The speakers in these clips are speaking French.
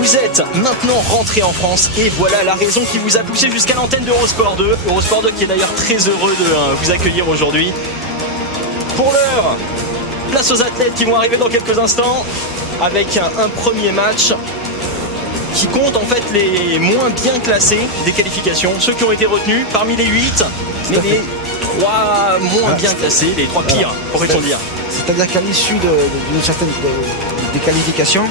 Vous êtes maintenant rentré en France et voilà la raison qui vous a poussé jusqu'à l'antenne d'Eurosport 2. Eurosport 2 qui est d'ailleurs très heureux de vous accueillir aujourd'hui. Pour l'heure, place aux athlètes qui vont arriver dans quelques instants avec un premier match qui compte en fait les moins bien classés des qualifications, ceux qui ont été retenus parmi les 8, mais les 3 moins bien classés, les 3 pires, pourrait-on dire. C'est-à-dire qu'à l'issue d'une certaine des qualifications,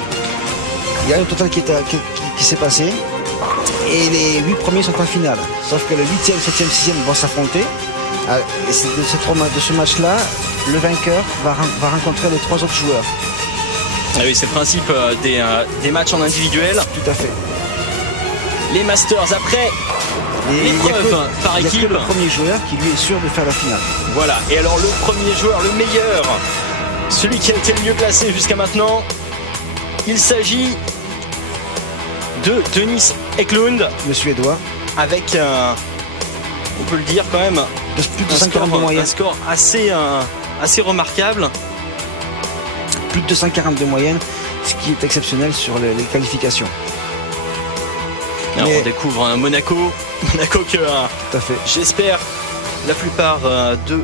il y a un total qui s'est passé et les 8 premiers sont en finale. Sauf que le 8e, 7e, 6e vont s'affronter. Et c'est de ce match-là, le vainqueur va rencontrer les 3 autres joueurs. Ah oui, c'est le principe des matchs en individuel. Tout à fait. Les Masters après l'épreuve par équipe. Il y a que le premier joueur qui lui est sûr de faire la finale. Voilà, et alors le premier joueur, le meilleur, celui qui a été le mieux classé jusqu'à maintenant, il s'agit de Dennis Eklund, le Suédois, avec, on peut le dire quand même, plus de 140 de moyenne. Un score assez remarquable. Plus de 240 de moyenne, ce qui est exceptionnel sur les qualifications. Alors on découvre un Monaco que tout à fait. J'espère la plupart de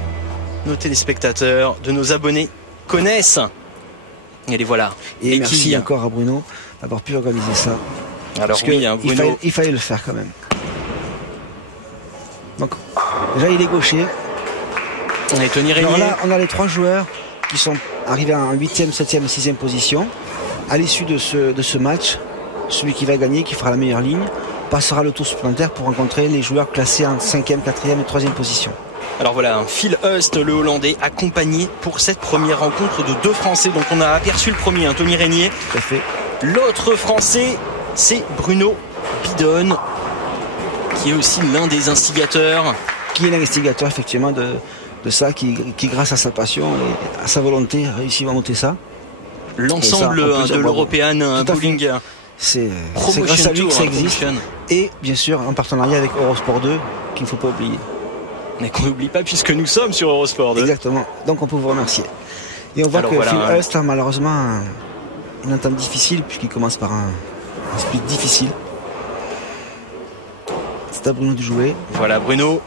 nos téléspectateurs, de nos abonnés connaissent. Et les voilà. Et merci encore à Bruno d'avoir pu organiser ça. Alors oui, Bruno, il fallait le faire quand même. Donc déjà il est gaucher. Et Tony Régnier. Alors là on a les 3 joueurs qui sont arrivés en 8e, 7e, 6e position. À l'issue de ce match, celui qui va gagner, qui fera la meilleure ligne, passera le tour supplémentaire pour rencontrer les joueurs classés en 5e, 4e et 3e position. Alors voilà, Phil Hust, le Hollandais, accompagné pour cette première rencontre de 2 Français. Donc on a aperçu le premier, Tony Régnier. Tout à fait. L'autre Français, c'est Bruno Bidon, qui est aussi l'un des instigateurs. Qui est l'instigateur effectivement de ça, qui grâce à sa passion et à sa volonté réussit à monter ça. L'ensemble de l'European Bowling. C'est grâce à lui que ça existe. Et bien sûr en partenariat avec Eurosport 2 qu'il ne faut pas oublier. Mais qu'on n'oublie pas puisque nous sommes sur Eurosport 2. Exactement, donc on peut vous remercier. Et on voit que Phil Hust a malheureusement une entente difficile puisqu'il commence par un split difficile. C'est à Bruno de jouer. Voilà Bruno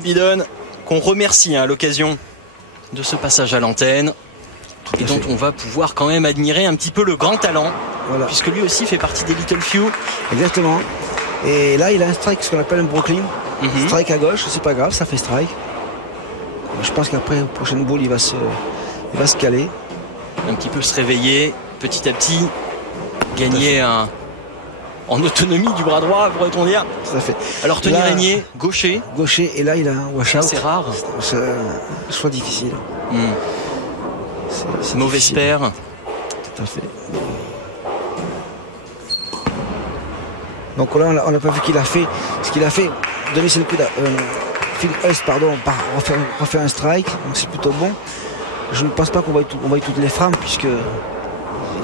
Bidon, qu'on remercie à l'occasion de ce passage à l'antenne. Et dont on va pouvoir quand même admirer un petit peu le grand talent, puisque lui aussi fait partie des Little Few. Exactement. Et là, il a un strike, ce qu'on appelle un Brooklyn. Strike à gauche, c'est pas grave, ça fait strike. Je pense qu'après, au prochain ball, il va se caler. Un petit peu se réveiller, petit à petit, gagner en autonomie du bras droit, pourrait-on dire. Tout à fait. Alors, Tony Régnier, gaucher. Gaucher, et là, il a un wash-out. C'est rare. C'est un choix difficile. C'est mauvaise paire. Tout à fait. Donc là, on n'a pas vu qu'il a fait. Ce qu'il a fait, donner le coup Phil Hust, refait un strike. Donc c'est plutôt bon. Je ne pense pas qu'on va toutes les frames puisque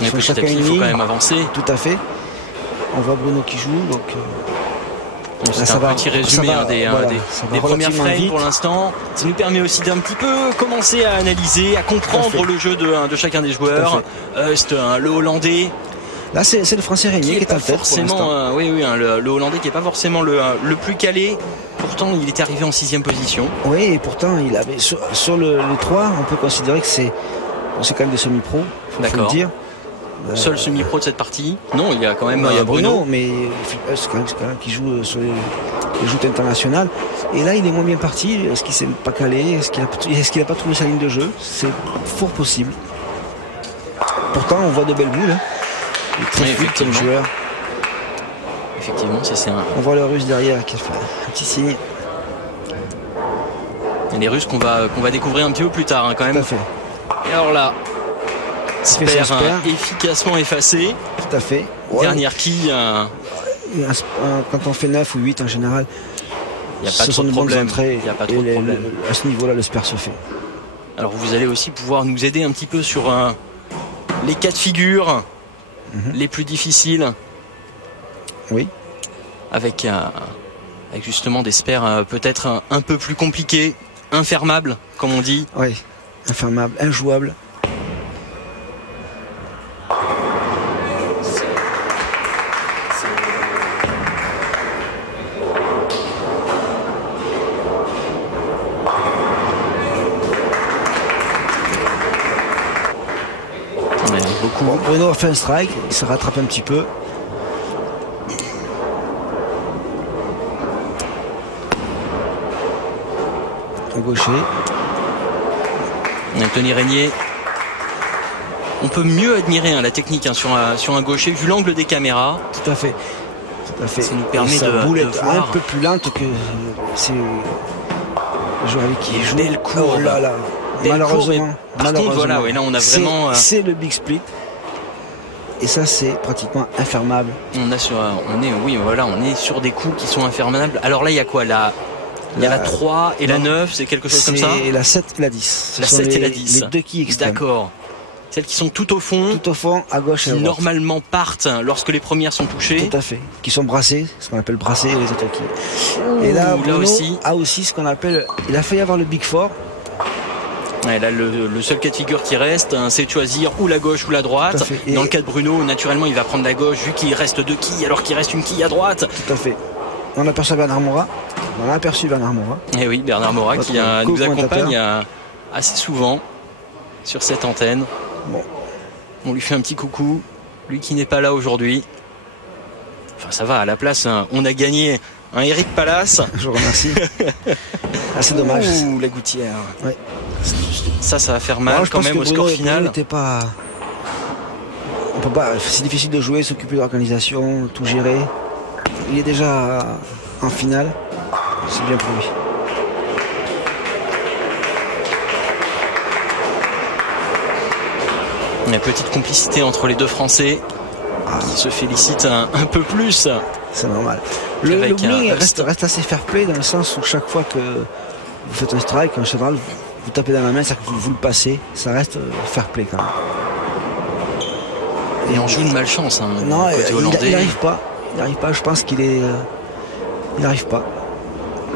il faut quand même avancer. Tout à fait. On voit Bruno qui joue. Donc c'est un petit résumé des premières frames pour l'instant. Ça nous permet aussi d'un petit peu commencer à analyser, à comprendre le jeu de chacun des joueurs. Hust, le Hollandais. Là, c'est le Français Régnier qui est en tête forcément, le Hollandais qui n'est pas forcément le plus calé. Pourtant, il était arrivé en 6e position. Oui, et pourtant, il avait sur les 3, on peut considérer que c'est quand même des semi-pros. Faut le dire. Seul semi-pro de cette partie. Non, il y a quand même Bruno, mais c'est quand même qui joue sur les joutes internationales. Et là, il est moins bien parti. Est-ce qu'il s'est pas calé? Est-ce qu'il n'a pas trouvé sa ligne de jeu? C'est fort possible. Pourtant, on voit de belles boules. Il est très fluide comme joueur. Effectivement, c'est un... On voit le Russe derrière qui fait un petit signe. Et les Russes qu'on va découvrir un petit peu plus tard quand même. Tout à fait. Et alors là, spare efficacement effacé. Tout à fait. Dernière quille. Quand on fait 9 ou 8 en général, il n'y a pas trop de problème. À ce niveau-là, le spare se fait. Alors vous allez aussi pouvoir nous aider un petit peu sur les cas de figure les plus difficiles. Oui. Avec justement des spares peut-être un peu plus compliqués, infermables, comme on dit. Oui, infermables, injouables. beaucoup. Bon, Bruno a fait un strike, il se rattrape un petit peu. Au gaucher. Anthony Régnier. On peut mieux admirer la technique sur un gaucher vu l'angle des caméras. Tout à fait. Tout à fait. Ça nous permet sa boulette de voir un peu plus lente que c'est le joueur avec qui il joue. Belle courbe. Oh là là. Malheureusement. Par contre, voilà, là on a vraiment. C'est le big split. Et ça, c'est pratiquement infermable. On est sur des coups qui sont infermables. Alors là, il y a quoi là? Il y a la 3 et la 9, c'est quelque chose comme ça? C'est la 7 et la 10. La 7 et la 10. Les deux quilles extrêmes. D'accord. Celles qui sont tout au fond. Tout au fond, à gauche et à droite. Qui normalement partent lorsque les premières sont touchées. Tout à fait. Qui sont brassées, ce qu'on appelle brassées et les autres quilles. Et là, Bruno a aussi ce qu'on appelle. Il a failli avoir le Big Four. Ouais, là, le seul cas de figure qui reste, c'est de choisir ou la gauche ou la droite. Dans le cas de Bruno, naturellement, il va prendre la gauche vu qu'il reste 2 quilles alors qu'il reste une quille à droite. Tout à fait. On aperçoit Bernard Morat. On a aperçu Bernard Morat. Et oui, Bernard Morat qui nous accompagne assez souvent sur cette antenne. Bon. On lui fait un petit coucou, lui qui n'est pas là aujourd'hui. Enfin, ça va, à la place, on a gagné un Eric Palace. Je vous remercie. C'est dommage. Ouh, la gouttière. Ouais. Ça va faire mal quand même au score final. Pas... On peut pas. C'est difficile de jouer, s'occuper de l'organisation, tout gérer. Il est déjà en finale. C'est bien pour lui. Une petite complicité entre les deux Français qui se félicitent un peu plus. C'est normal. Le bowling reste assez fair play dans le sens où chaque fois que vous faites un strike, en général, vous tapez dans la main, c'est-à-dire que vous le passez. Ça reste fair play quand même. Et on joue une malchance. Non, il n'arrive pas. Il n'arrive pas. Je pense qu'il est. Il n'arrive pas.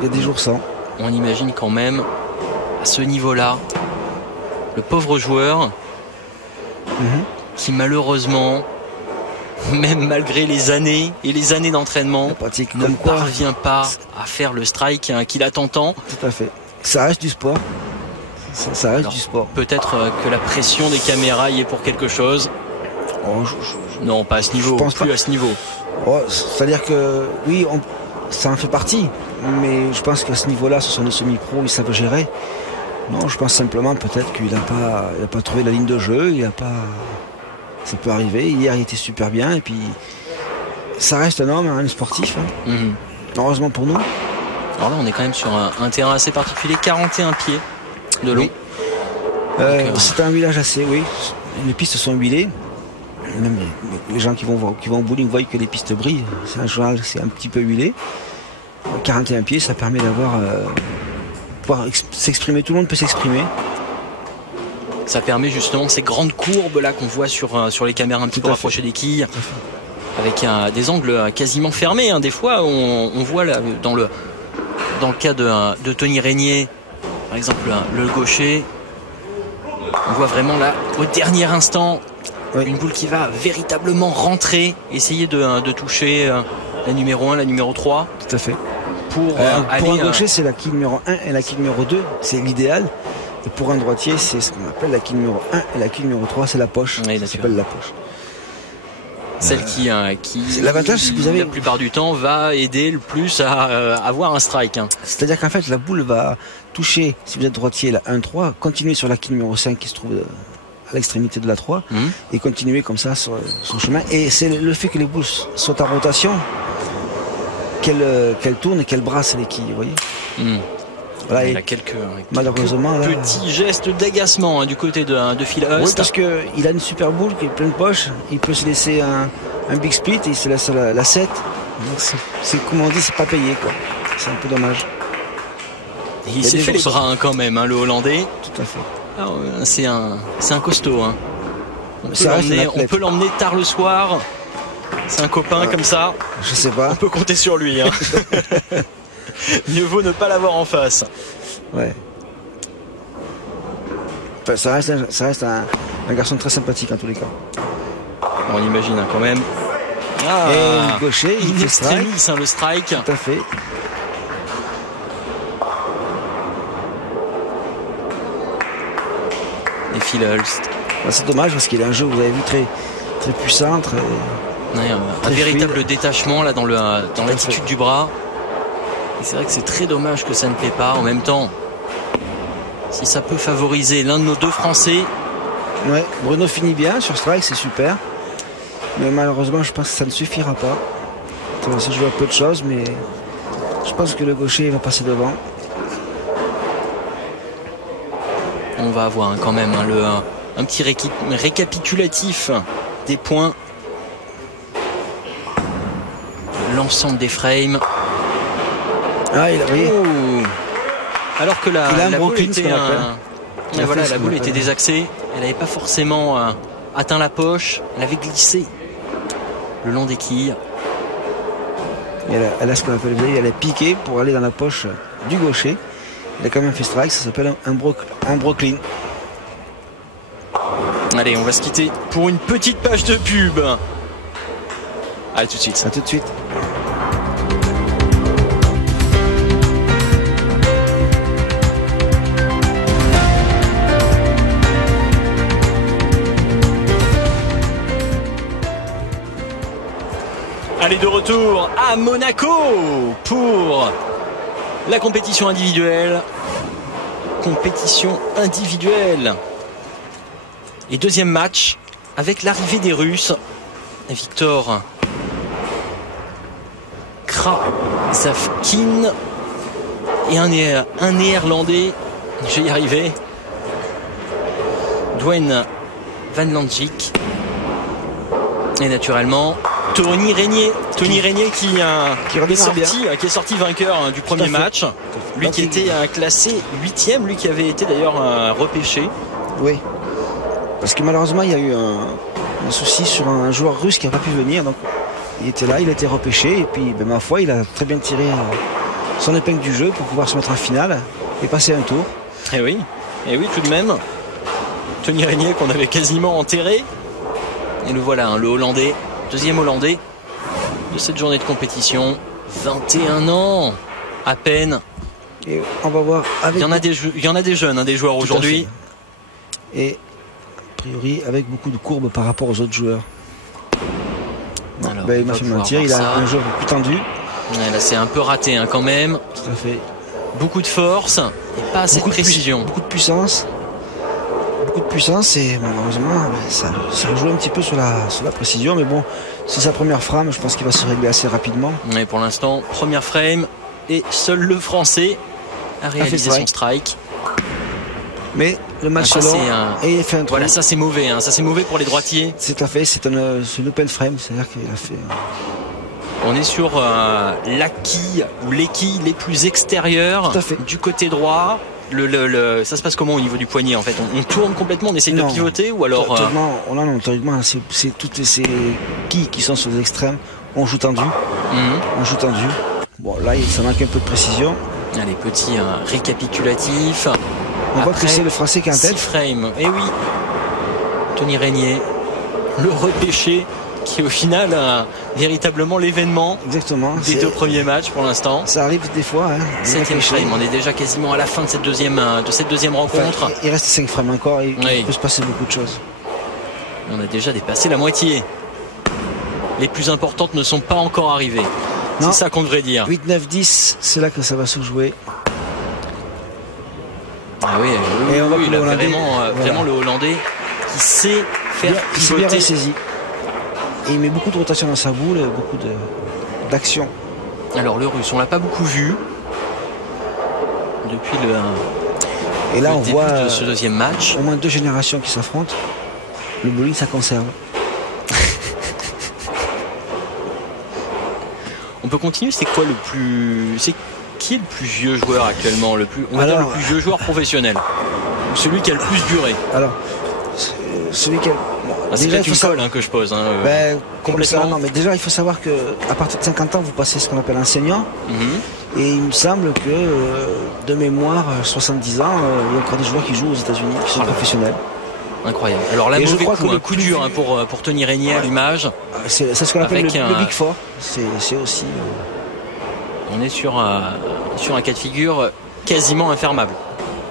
Il y a des jours sans. On imagine quand même à ce niveau-là le pauvre joueur qui malheureusement, même malgré les années et les années d'entraînement, ne parvient pas à faire le strike qu'il attend tant. Tout à fait. Ça reste du sport. Ça reste du sport. Peut-être que la pression des caméras y est pour quelque chose. Non, pas à ce niveau. Plus à ce niveau. C'est-à-dire que oui, ça en fait partie. Mais je pense qu'à ce niveau-là, ce sont des semi-pros, ils savent gérer. Non, je pense simplement peut-être qu'il n'a pas trouvé la ligne de jeu. Ça peut arriver. Hier, il était super bien. Et puis, ça reste un homme, un sportif. Heureusement pour nous. Alors là, on est quand même sur un terrain assez particulier, 41 pieds de long. Oui. C'est un village assez, oui. Les pistes sont huilées. Même les gens qui vont au bowling voient que les pistes brillent. C'est un petit peu huilé. 41 pieds, ça permet pouvoir s'exprimer. Tout le monde peut s'exprimer. Ça permet justement ces grandes courbes là qu'on voit sur les caméras un petit peu rapprochées des quilles, avec des angles quasiment fermés. Des fois, on voit là, dans le cas de Tony Régnier, par exemple, le gaucher, on voit vraiment là, au dernier instant, une boule qui va véritablement rentrer, essayer de toucher la numéro 1, la numéro 3. Tout à fait. Pour un gaucher, c'est la quille numéro 1 et la quille numéro 2, c'est l'idéal. Et pour un droitier, c'est ce qu'on appelle la quille numéro 1 et la quille numéro 3, c'est la poche. Oui, ça s'appelle la poche. Celle qui l'avantage, c'est que vous avez... la plupart du temps, va aider le plus à avoir un strike. C'est-à-dire qu'en fait, la boule va toucher, si vous êtes droitier, la 1-3, continuer sur la quille numéro 5 qui se trouve à l'extrémité de la 3, et continuer comme ça sur son chemin. Et c'est le fait que les boules soient en rotation, qu'elles tournent et qu'elles brassent les quilles, vous voyez. Voilà, il y a quelques malheureusement petits gestes d'agacement du côté de Phil Hust. Oui, parce qu'il a une super boule qui est pleine de poches. Il peut se laisser un big split et il se laisse la 7. Donc c'est comme on dit, c'est pas payé, quoi. C'est un peu dommage. Et il s'est fait les bras quand même, le Hollandais. Tout à fait. Alors, c'est un costaud. On peut l'emmener tard le soir. C'est un copain comme ça. Je sais pas. On peut compter sur lui. Mieux vaut ne pas l'avoir en face. Ouais. Enfin, ça reste un garçon très sympathique en tous les cas. On imagine quand même. Et le gaucher, il fait strike. Le strike. Tout à fait. Et Phil Hust C'est dommage parce qu'il est un jeu, vous avez vu, très, très puissant, très un véritable fluide. Détachement là dans l'attitude du bras. Et c'est vrai que c'est très dommage que ça ne plaît pas. En même temps, si ça peut favoriser l'un de nos deux Français. Ouais, Bruno finit bien sur strike, c'est super. Mais malheureusement, je pense que ça ne suffira pas. Ça va se jouer à peu de choses, mais je pense que le gaucher va passer devant. On va avoir quand même un petit récapitulatif des points. L'ensemble des frames. Ah, il a oui. Alors que la boule était la boule était désaxée. Elle n'avait pas forcément atteint la poche. Elle avait glissé le long des quilles. Et elle a ce qu'on appelle, elle a piqué pour aller dans la poche du gaucher. Il a quand même fait strike, ça s'appelle un Brooklyn. Allez, on va se quitter pour une petite page de pub. À tout de suite. À tout de suite. Allez, de retour à Monaco pour la compétition individuelle. Et deuxième match avec l'arrivée des Russes. Victor Krasavkin et un Néerlandais. Je vais y arriver. Dwayne Van Landijk. Et naturellement Tony Régnier qui est sorti vainqueur du premier match. Lui qui était classé 8e, lui qui avait été d'ailleurs repêché. Oui, parce que malheureusement il y a eu un souci sur un joueur russe qui n'a pas pu venir. Donc il était là, il a été repêché et puis ma foi il a très bien tiré son épingle du jeu pour pouvoir se mettre en finale et passer un tour. Et oui, tout de même. Tony Régnier qu'on avait quasiment enterré. Et le voilà, le Hollandais, deuxième Hollandais de cette journée de compétition. 21 ans à peine. Et on va voir avec... Il y en a des jeunes, des joueurs aujourd'hui. Et a priori avec beaucoup de courbes par rapport aux autres joueurs. Il m'a fait mentir, il a un jeu plus tendu. Ouais, là c'est un peu raté quand même. Tout à fait. Beaucoup de force et pas assez de précision. Beaucoup de puissance. Et malheureusement ça joue un petit peu sur la précision, mais bon, c'est sa première frame, je pense qu'il va se régler assez rapidement. Mais pour l'instant, première frame et seul le Français a réalisé son strike. Mais le match est long et il fait un trou. Voilà, ça c'est mauvais, ça c'est mauvais pour les droitiers. C'est à fait, c'est une open frame, c'est-à-dire qu'il a fait... On est sur la quille ou les quilles les plus extérieures du côté droit. Ça se passe comment au niveau du poignet en fait? On tourne complètement, on essaye de pivoter ou alors théoriquement, c'est toutes ces quilles qui sont sur les extrêmes. On joue tendu. On joue tendu. Bon, là, ça manque un peu de précision. Allez, petit récapitulatif. On voit que c'est le Français qui est en tête. 6 frames. Et oui, Tony Régnier, le repêché, qui au final a véritablement l'événement des deux premiers matchs pour l'instant. Ça arrive des fois. 7e frame, on est déjà quasiment à la fin de cette deuxième rencontre. Enfin, il reste 5 frames encore et il peut se passer beaucoup de choses. On a déjà dépassé la moitié. Les plus importantes ne sont pas encore arrivées. C'est ça qu'on devrait dire. 8, 9, 10, c'est là que ça va se jouer. Ah oui, et on va il a vraiment le Hollandais qui sait faire pivoter. Il s'est bien ressaisi. Et il met beaucoup de rotation dans sa boule, beaucoup d'action. Alors le Russe, on l'a pas beaucoup vu depuis et là on début voit de ce deuxième match. Au moins 2 générations qui s'affrontent. Le bowling, ça conserve. On peut continuer. C'est quoi qui est le plus vieux joueur actuellement, le plus vieux joueur professionnel, celui qui a le plus duré? Alors celui qui a... c'est peut-être une colle que je pose. Complètement. Non, mais déjà, il faut savoir qu'à partir de 50 ans, vous passez ce qu'on appelle un senior. Et il me semble que, de mémoire, 70 ans, il y a encore des joueurs qui jouent aux États-Unis, qui sont professionnels. Incroyable. Alors là, le coup dur pour Tony Régnier à l'image. C'est ce qu'on appelle le Big Four. C'est aussi... On est sur un cas de figure quasiment infermable.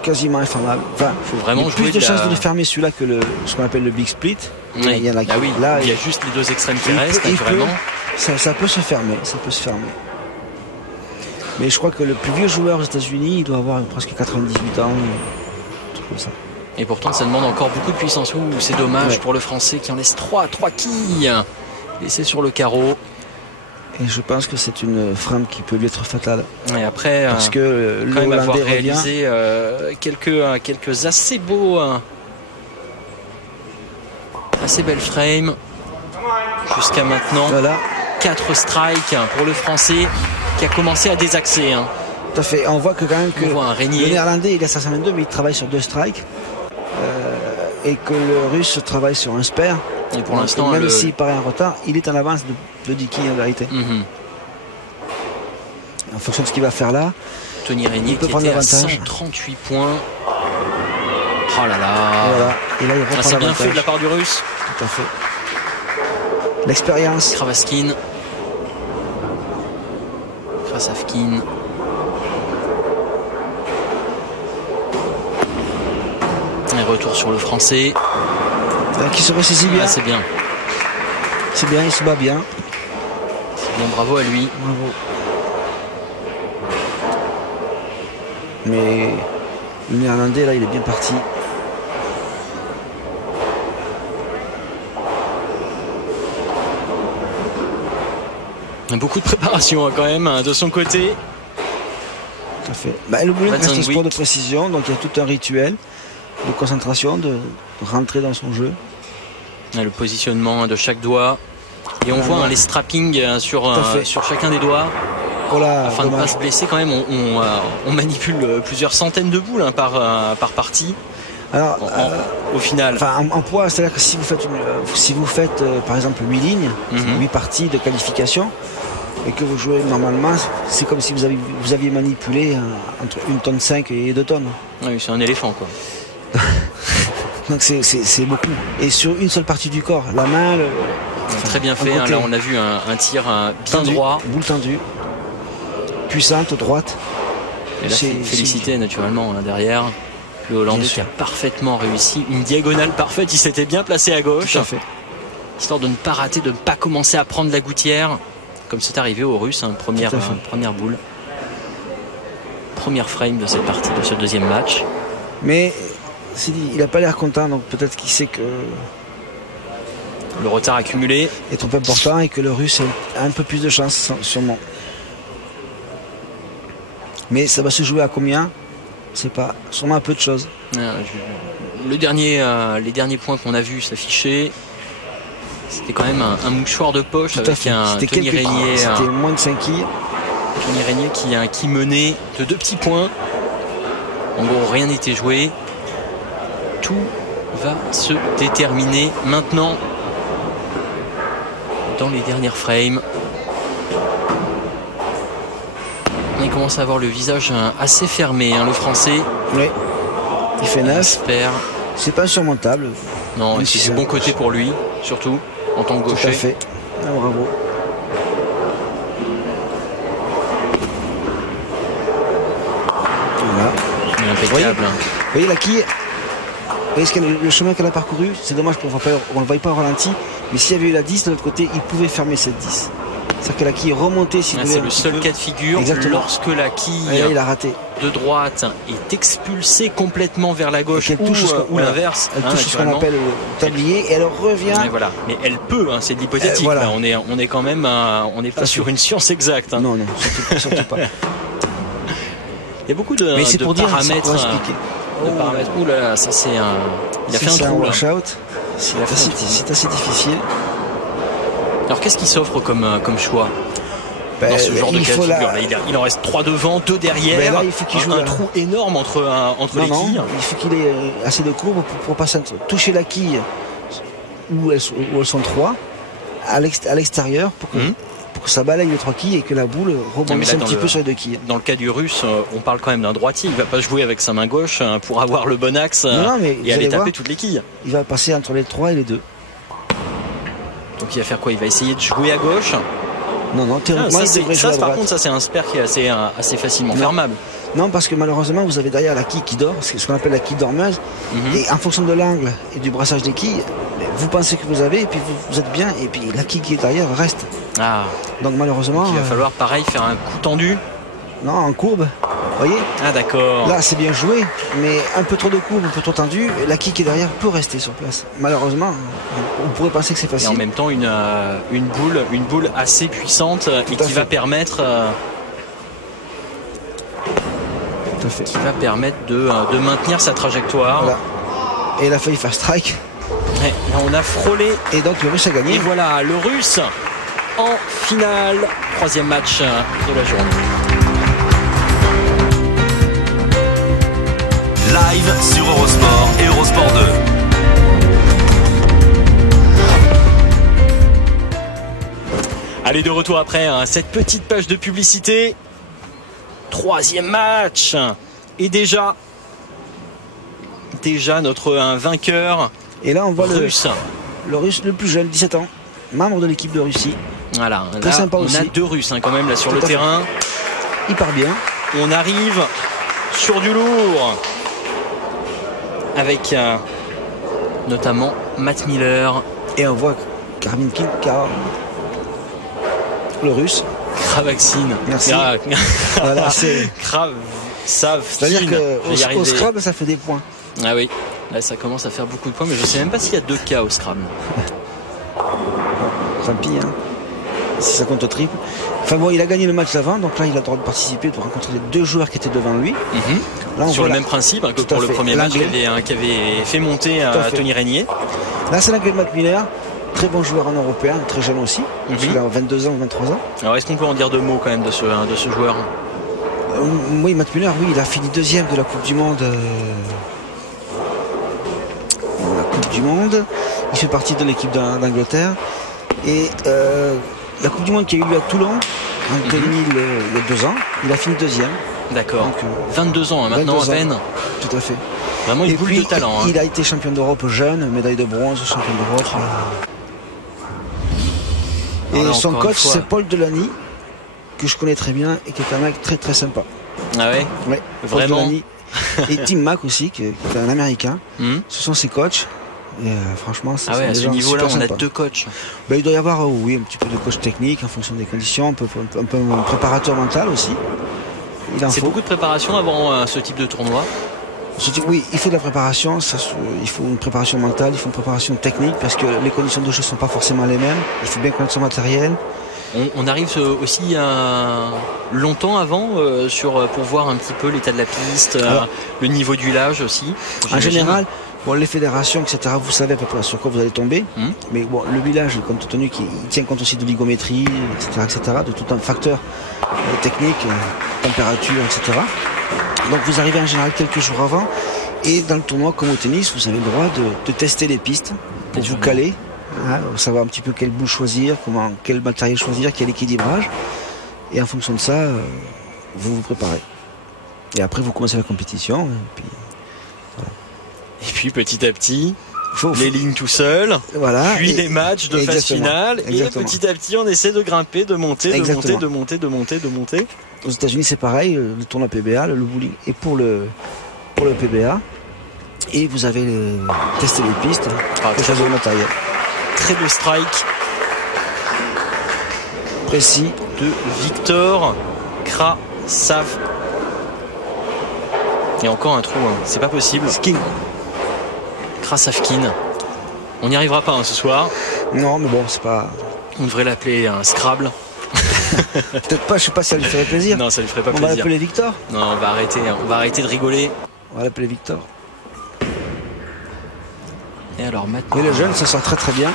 quasiment infermable. Enfin, faut vraiment il y a jouer plus de chances de le fermer celui-là que ce qu'on appelle le big split. Oui. Il y en a qui, oui, là, il y a juste les deux extrêmes qui restent naturellement. Ça peut se fermer, Mais je crois que le plus vieux joueur aux États-Unis, il doit avoir presque 98 ans, un truc comme ça. Et pourtant, ça demande encore beaucoup de puissance. C'est dommage pour le Français qui en laisse 3 quilles laissées sur le carreau. Et je pense que c'est une frame qui peut lui être fatale. Et après, parce que le Hollandais avoir revient, réalisé quelques assez beaux, assez belles frames jusqu'à maintenant. Voilà. 4 strikes pour le Français qui a commencé à désaxer. Tout à fait. On voit que quand même que le Néerlandais il est à 522, mais il travaille sur 2 strikes. Et que le Russe travaille sur un spare. Et pour l'instant, même s'il paraît en retard, il est en avance de 10 quilles en vérité. En fonction de ce qu'il va faire là, Tony Régnier qui était à 138 points. Oh là là. Voilà. Et là, il reprend c'est bien fait de la part du Russe. Tout à fait. L'expérience. Krasavkin. Et retour sur le Français. Qui se ressaisit bien. C'est bien. C'est bien, il se bat bien. C'est bien, bravo à lui. Bravo. Mais le Néerlandais, là, il est bien parti. Beaucoup de préparation quand même de son côté. Tout à fait. Le bowling reste un sport de précision, donc il y a tout un rituel de concentration, de rentrer dans son jeu. Le positionnement de chaque doigt. Et on voit les strappings sur chacun des doigts. Afin de ne pas se blesser quand même, on manipule plusieurs centaines de boules par partie. Alors, au final. En poids, c'est-à-dire que si vous faites par exemple 8 lignes, 8 parties de qualification, et que vous jouez normalement, c'est comme si vous aviez manipulé entre 1,5 tonne et 2 tonnes. Oui, c'est un éléphant quoi. Donc c'est beaucoup. Et sur une seule partie du corps, la main. Très bien fait, là on a vu un tir bien droit. Boule tendue, puissante, droite. Et là, félicité naturellement derrière. Le Hollandais qui a parfaitement réussi une diagonale parfaite, il s'était bien placé à gauche. Tout à fait. Histoire de ne pas rater, de ne pas commencer à prendre la gouttière, comme c'est arrivé aux Russes, première boule. Première frame de cette partie, de ce deuxième match. Mais il n'a pas l'air content, donc peut-être qu'il sait que le retard accumulé est trop important et que le Russe a un peu plus de chance, sûrement. Mais ça va se jouer à combien? C'est pas sûrement un peu de choses. Les derniers points qu'on a vus s'afficher, c'était quand même un mouchoir de poche. Tout avec un Tony Régnier. C'était moins de 5 quilles. Tony Régnier qui menait de 2 petits points. En gros, rien n'était joué. Tout va se déterminer maintenant dans les dernières frames. Il commence à avoir le visage assez fermé, le Français. Oui, il fait 9. C'est pas insurmontable. Non, c'est du bon côté pour lui, surtout en tant que gaucher. Tout à fait. Bravo. Voilà. Impeccable. Vous voyez la quille. Vous voyez le chemin qu'elle a parcouru. C'est dommage qu'on ne le voit pas au ralenti. Mais s'il y avait eu la 10 de l'autre côté, il pouvait fermer cette 10. C'est-à-dire que la quille est remontée. C'est le seul cas de figure. Exactement. Lorsque la quille il a raté. De droite est expulsée complètement vers la gauche ou l'inverse. Elle touche ce qu'on appelle le tablier et elle revient. Et voilà. Mais elle peut, c'est de l'hypothétique. Voilà. Là, on est quand même, on n'est pas sur une science exacte. Non, surtout pas. Il y a beaucoup de paramètres. Ouh là là, ça c'est un. Il a fait un trou. C'est assez difficile. Alors qu'est-ce qui s'offre comme choix dans ce genre de cas de figure? Il en reste 3 devant, 2 derrière. Là, il faut qu'il joue un trou énorme entre les quilles. Il faut qu'il ait assez de courbe pour passer, toucher la quille où elles sont 3 à l'extérieur pour que ça balaye les 3 quilles et que la boule rebondisse un petit peu sur les 2 quilles. Dans le cas du Russe, on parle quand même d'un droitier. Il ne va pas jouer avec sa main gauche pour avoir le bon axe et aller taper toutes les quilles. Il va passer entre les 3 et les 2. Donc il va faire quoi? Il va essayer de jouer à gauche. Non, théoriquement, il devrait jouer à par droite. contre, ça c'est un spare qui est assez facilement fermable. Non, parce que malheureusement, vous avez derrière la quille qui dort, ce qu'on appelle la quille dormeuse. Et en fonction de l'angle et du brassage des quilles, vous pensez que vous avez, et puis vous êtes bien, et puis la quille qui est derrière reste. Ah. Donc malheureusement... Donc, il va falloir, pareil, faire un coup tendu. Non, en courbe. Vous voyez? Ah, d'accord. Là, c'est bien joué, mais un peu trop de courbe, un peu trop tendu, et la quille qui est derrière peut rester sur place. Malheureusement, on pourrait penser que c'est facile. Et en même temps, une boule assez puissante et qui va permettre... Tout à fait. Qui va permettre de maintenir sa trajectoire. Voilà. Et il a failli faire strike. Ouais, là, on a frôlé. Et donc le Russe a gagné. Et voilà, le Russe en finale. 3e match de la journée. Live sur Eurosport et Eurosport 2. Allez, de retour après cette petite page de publicité. 3e match. Et déjà notre vainqueur. Et là on voit Russe. Le Russe le plus jeune, 17 ans, membre de l'équipe de Russie. Voilà, très là, sympa on aussi. a 2 Russes quand même là sur le terrain. Il part bien. On arrive sur du lourd avec notamment Matt Miller. Et on voit Karmin King, le Russe. Kravaxin. Merci. Voilà, c'est... C'est-à-dire qu'au Scrabble, ça fait des points. Ah oui, là ça commence à faire beaucoup de points, mais je ne sais même pas s'il y a 2 cas au Scrabble. Tant pis, hein. Si ça compte au triple. Enfin bon, il a gagné le match d'avant, donc là il a le droit de participer, de rencontrer les 2 joueurs qui étaient devant lui. Là, on sur voit le même principe que pour le premier match qui avait fait monter Tony Régnier. Là c'est l'anglais Matt Miller, très bon joueur en européen, très jeune aussi. Il a 22 ans ou 23 ans. Alors est-ce qu'on peut en dire 2 mots quand même de ce joueur? Oui, Matt Miller, oui, il a fini 2e de la Coupe du Monde. Il fait partie de l'équipe d'Angleterre. Et la Coupe du Monde qui a eu lieu à Toulon en 2000, il y a 2 ans, il a fini 2e. D'accord. 22 ans maintenant 22 à peine. Tout à fait. Vraiment une boule de talent. Il a été champion d'Europe jeune, médaille de bronze, champion d'Europe. Et son coach, c'est Paul Delany, que je connais très bien et qui est un mec très très sympa. Ah ouais? Ouais, vraiment. Et Tim Mack aussi, qui est un Américain. Ce sont ses coachs. Et franchement, à ce niveau-là, on a 2 coachs. Il doit y avoir un petit peu de coach technique en fonction des conditions, un peu un préparateur mental aussi. C'est beaucoup de préparation avant ce type de tournoi. Oui, il faut de la préparation, il faut une préparation mentale, il faut une préparation technique parce que les conditions de jeu ne sont pas forcément les mêmes. Il faut bien connaître son matériel. On arrive aussi longtemps avant pour voir un petit peu l'état de la piste, le niveau du village aussi. En général, les fédérations, etc., vous savez à peu près sur quoi vous allez tomber. Mais bon, le village, compte tenu qu'il tient compte aussi de l'hygrométrie, etc., de tout un facteur technique, température, etc. Donc vous arrivez en général quelques jours avant. Et dans le tournoi, comme au tennis, vous avez le droit de tester les pistes pour vous caler. Savoir un petit peu quelle boule choisir, quel matériel choisir, quel équilibrage. Et en fonction de ça, vous vous préparez. Et après, vous commencez la compétition. Et puis petit à petit, les lignes tout seul, puis les matchs de phase finale. Et petit à petit, on essaie de grimper, de monter, de monter. Aux États-Unis, c'est pareil. Le tournoi PBA, le bowling est pour le PBA. Et vous avez testé les pistes pour choisir le matériel. Très beau strike précis de Victor Krasav. Et encore un trou, c'est pas possible. Krasavkin. On n'y arrivera pas ce soir. Non, mais bon, c'est pas. On devrait l'appeler un Scrabble. Peut-être pas, je sais pas si ça lui ferait plaisir. Non, ça lui ferait pas plaisir. On va l'appeler Victor. Non, on va arrêter de rigoler. On va l'appeler Victor. Et alors maintenant. Mais le jeune, ça sort très très bien.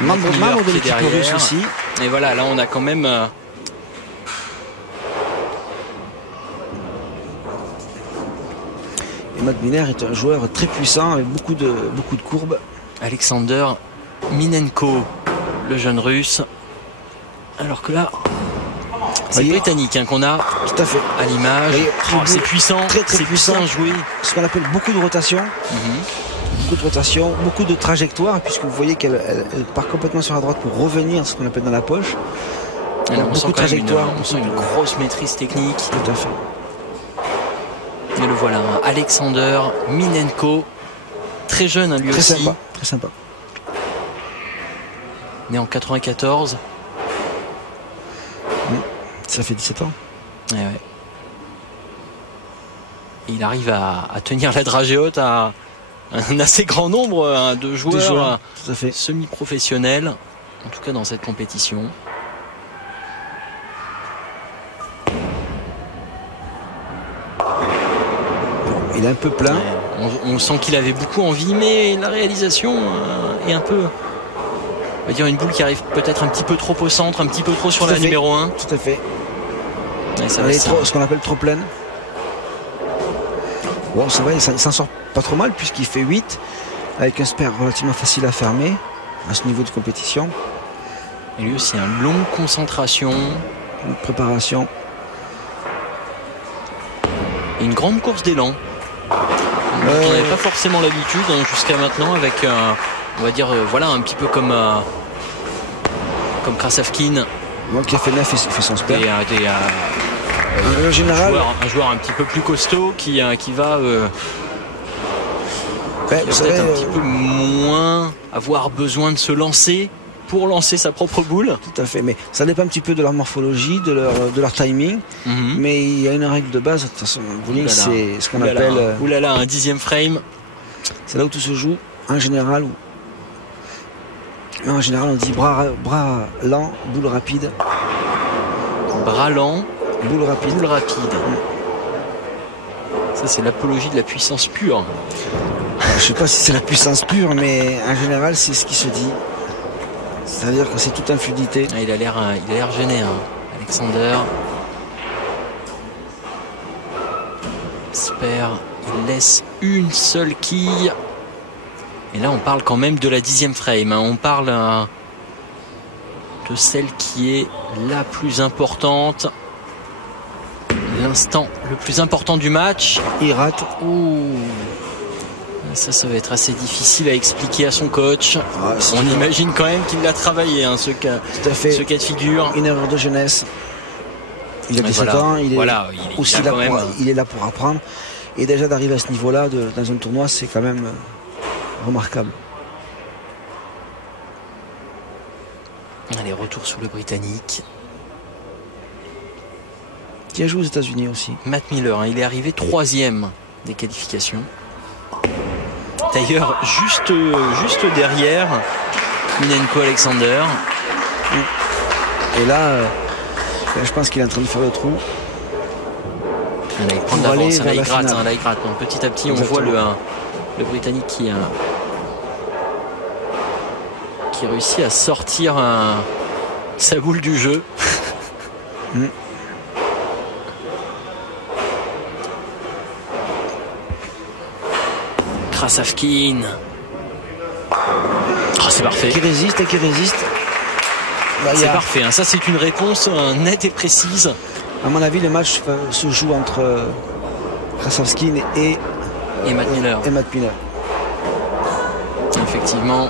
Membre de l'équipe russe aussi. Et voilà, là on a quand même. Et Matt Miller est un joueur très puissant avec beaucoup de courbes. Alexander Minenko, le jeune russe. Alors que là, c'est britannique qu'on a. Tout à fait. À l'image. C'est puissant, très puissant. Bien joué. Ce qu'on appelle beaucoup de rotation. Beaucoup de rotation, beaucoup de trajectoire, puisque vous voyez qu'elle part complètement sur la droite pour revenir, ce qu'on appelle dans la poche. Et là, on sent beaucoup de quand même trajectoire. on sent une grosse maîtrise technique. Tout à fait. Et le voilà, Alexander Minenko, très jeune lui Très aussi, sympa, très sympa. né en 94. Ça fait 17 ans. Et ouais. Et il arrive à tenir la dragée haute à un assez grand nombre de joueurs tout à fait. semi-professionnels, en tout cas dans cette compétition. Il est un peu plein. Ouais, on sent qu'il avait beaucoup envie, mais la réalisation est un peu, on va dire, une boule qui arrive peut-être un petit peu trop au centre, un petit peu trop sur Tout à la fait. numéro 1. Tout à fait. Ouais, ça Elle va est être ça. ce qu'on appelle trop pleine. Bon, ça va, il s'en sort pas trop mal puisqu'il fait 8 avec un spare relativement facile à fermer à ce niveau de compétition. Et lui aussi, une longue concentration Une préparation. et une grande course d'élan. On n'avait pas forcément l'habitude jusqu'à maintenant avec, on va dire, voilà, un petit peu comme Krasavkin Donc qui a fait 9 et fait son spare. et En général, un joueur un petit peu plus costaud qui va vous peut-être savez, un petit peu moins avoir besoin de se lancer pour lancer sa propre boule. tout à fait. Mais ça dépend un petit peu de leur morphologie, de leur timing. Mhm. Mais il y a une règle de base. De toute façon, le bowling, Oulala. c'est ce qu'on Oulala, appelle. oulala, un 10e frame. C'est là où tout se joue. En général, on dit bras lent, boule rapide. Bras lent, Boule rapide. boule rapide. Ça, c'est l'apologie de la puissance pure. Je sais pas si c'est la puissance pure, mais en général, c'est ce qui se dit. C'est-à-dire que c'est toute en fluidité. Ah, il a l'air gêné, hein. Alexander. Spare, il laisse une seule quille. Et là, on parle quand même de la 10e frame, hein. On parle de celle qui est la plus importante. L'instant le plus important du match. Il rate. Ouh. Ça va être assez difficile à expliquer à son coach. Ah, c'est On dur. imagine quand même qu'il l'a travaillé, hein, ce cas Tout à fait. de figure. Une erreur de jeunesse. Il a Mais 17 voilà. ans. Il est Voilà, aussi il a là quand même, il est là pour apprendre. Et déjà d'arriver à ce niveau-là dans un tournoi, c'est quand même remarquable. Allez, retour sur le Britannique. Qui a joué aux États-Unis aussi. Matt Miller, hein, il est arrivé 3e des qualifications. D'ailleurs, juste derrière Minenko Alexander. Et là, je pense qu'il est en train de faire le trou. Là, il prend de Pour aller l'avance, vers là, il la gratte, finale. là, il gratte. Donc, petit à petit, on Exactement. voit le Britannique qui réussit à sortir sa boule du jeu. Krasavkin. Oh, c'est parfait. Qui résiste et qui résiste. Là, il y C'est a- parfait, hein. Ça, c'est une réponse nette et précise. À mon avis, le match se joue entre Krasavkin et Et Matt Miller. Matt Miller. Effectivement,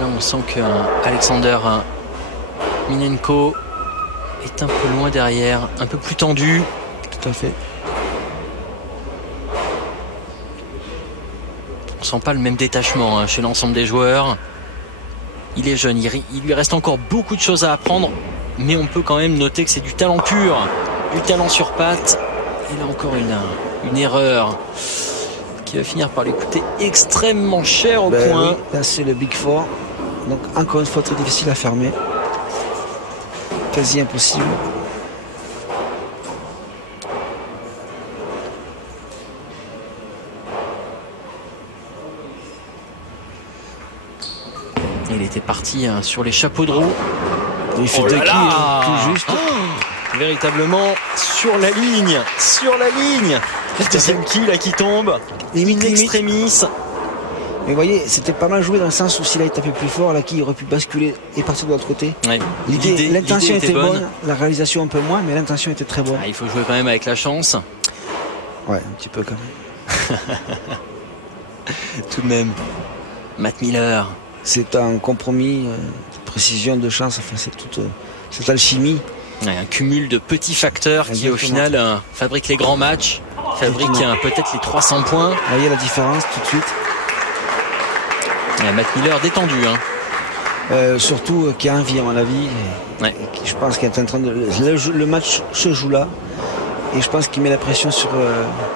là on sent que Alexander Minenko est un peu loin derrière, un peu plus tendu. Tout à fait. On sent pas le même détachement, hein, chez l'ensemble des joueurs. Il est jeune, il lui reste encore beaucoup de choses à apprendre, mais on peut quand même noter que c'est du talent pur, du talent sur patte. Et là encore une erreur qui va finir par lui coûter extrêmement cher au Ben point. oui, là, c'est le Big Four. Donc, encore une fois, très difficile à fermer. Quasi impossible. Il était parti sur les chapeaux de roue. Il fait Oh deux là quilles, là tout juste. Véritablement sur la ligne. La deuxième kill là qui tombe. Limite, In limite. extremis. Mais vous voyez, c'était pas mal joué dans le sens où s'il avait tapé plus fort, la quille aurait pu basculer et partir de l'autre côté. Ouais. L'intention l'idée était bonne, la réalisation un peu moins, mais l'intention était très bonne. Ah, il faut jouer quand même avec la chance. Ouais, un petit peu quand même. Tout de même. Matt Miller. c'est un compromis de précision, de chance. Enfin, c'est toute cette alchimie. Ouais, un cumul de petits facteurs qui au final fabriquent les grands matchs, fabriquent peut-être les 300 points. Vous voyez la différence tout de suite. Et Matt Miller détendu. Surtout qui a envie à mon avis. Ouais. Je pense qu'il est en train de le match se joue là. Et je pense qu'il met la pression sur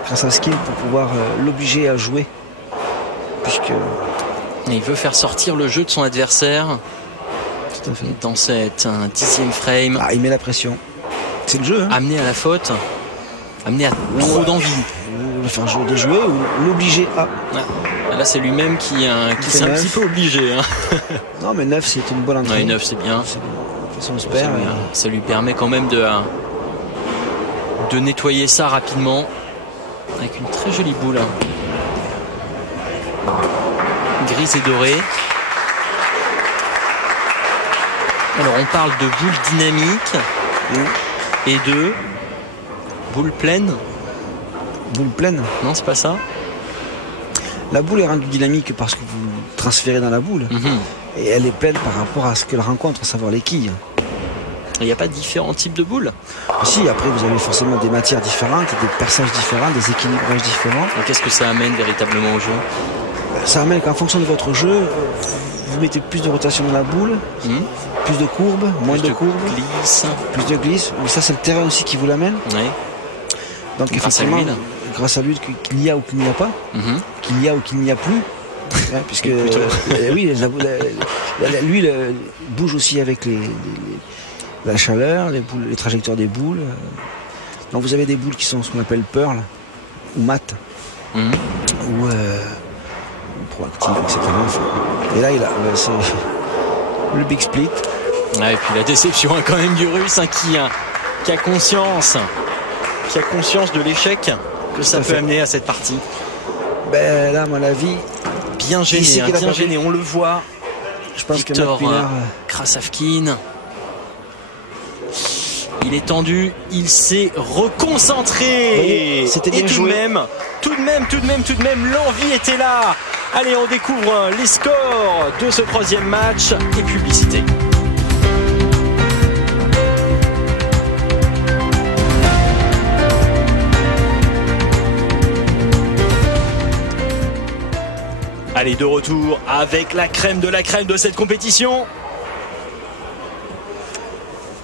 Krasavsky pour pouvoir l'obliger à jouer. Puisque... Et il veut faire sortir le jeu de son adversaire. Tout à fait. Dans cette 10e frame. Il met la pression. C'est le jeu. Amené à la faute. Amené à trop d'envie. Le faire jouer, de jouer ou l'obliger à. Là, c'est lui-même qui s'est un petit peu obligé. Non, mais 9, c'est une bonne entrée. Ouais, 9, c'est bien. De toute façon, on espère. Ça lui permet quand même de nettoyer ça rapidement. Avec une très jolie boule. Grise et dorée. Alors, on parle de boule dynamique et de boule pleine. Boule pleine? Non, c'est pas ça. La boule est rendue dynamique parce que vous transférez dans la boule. Et elle est pleine par rapport à ce qu'elle rencontre, à savoir les quilles. Il n'y a pas différents types de boules? Si, après vous avez forcément des matières différentes, des perçages différents, des équilibrages différents. Qu'est-ce que ça amène véritablement au jeu? Ça amène qu'en fonction de votre jeu, vous mettez plus de rotation dans la boule, plus de courbes, moins de courbes, plus de glisse. Mais ça, c'est le terrain aussi qui vous l'amène. Oui. Donc effectivement, grâce à l'huile qu'il y a ou qu'il n'y a pas, qu'il y a ou qu'il n'y a plus, puisque oui, l'huile bouge aussi avec la chaleur, les trajectoires des boules. Donc vous avez des boules qui sont ce qu'on appelle pearl ou mat, ou proactive, etc. Et là, c'est le big split. Et puis la déception quand même du Russe qui a conscience de l'échec que ça peut amener à cette partie. Là, à mon avis, bien gêné, on le voit. Je pense Victor que Matt Miller, Krasavkin, il est tendu, il s'est reconcentré. C'était bien joué. Tout de même, l'envie était là. Allez, on découvre les scores de ce 3e match et publicité. Allez, de retour avec la crème de cette compétition.